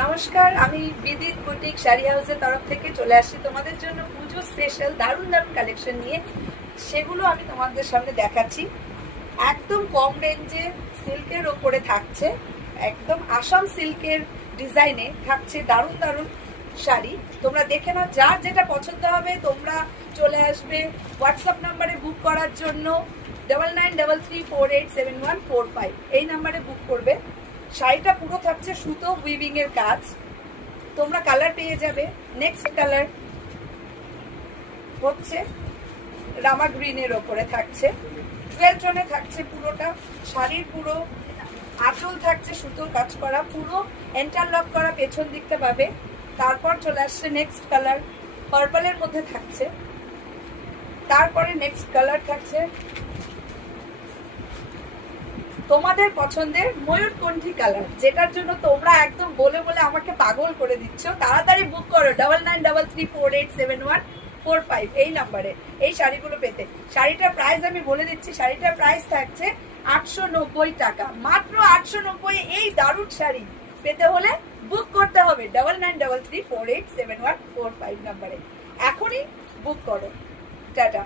নমস্কার, আমি বিদিত বুটিক শাড়ি হাউসের তরফ থেকে চলে আসছি তোমাদের জন্য পুজো স্পেশাল দারুণ দারুণ কালেকশন নিয়ে। সেগুলো আমি তোমাদের সামনে দেখাচ্ছি। একদম কম রেঞ্জে সিল্কের ওপরে থাকছে, একদম আসাম সিল্কের ডিজাইনে থাকছে দারুণ দারুণ শাড়ি। তোমরা দেখে নাও, যার যেটা পছন্দ হবে তোমরা চলে আসবে হোয়াটসঅ্যাপ নাম্বারে বুক করার জন্য 9933487145 এই নাম্বারে বুক করবে। শাড়িটা পুরো থাকছে সুতো উইভিং এর কাজ। তোমরা কালার পেয়ে যাবে। নেক্সট কালার হচ্ছে রামা গ্রিনের ওপরে থাকছে, 12 টোনে থাকছে পুরোটা। শাড়ির পুরো আঁচল থাকছে সুতোর কাজ করা, পুরো এন্টারলক করা পেছন দিকটা পাবে। তারপর চলে আসছে নেক্সট কালার, পার্পলের মধ্যে থাকছে। তারপরে নেক্সট কালার থাকছে তোমাদের পছন্দের ময়ূরকণ্ঠী কালার, যেটার জন্য তোমরা একদম বলে বলে আমাকে পাগল করে দিচ্ছ। তাড়াতাড়ি বুক করো 9933487145 এই নাম্বারে এই শাড়িগুলো পেতে। শাড়িটার প্রাইস আমি বলে দিচ্ছি, শাড়িটার প্রাইস থাকছে 890 টাকা, মাত্র 890। এই দারুণ শাড়ি পেতে হলে বুক করতে হবে 9933487145 নাম্বারে। এখনই বুক করো। টাটা।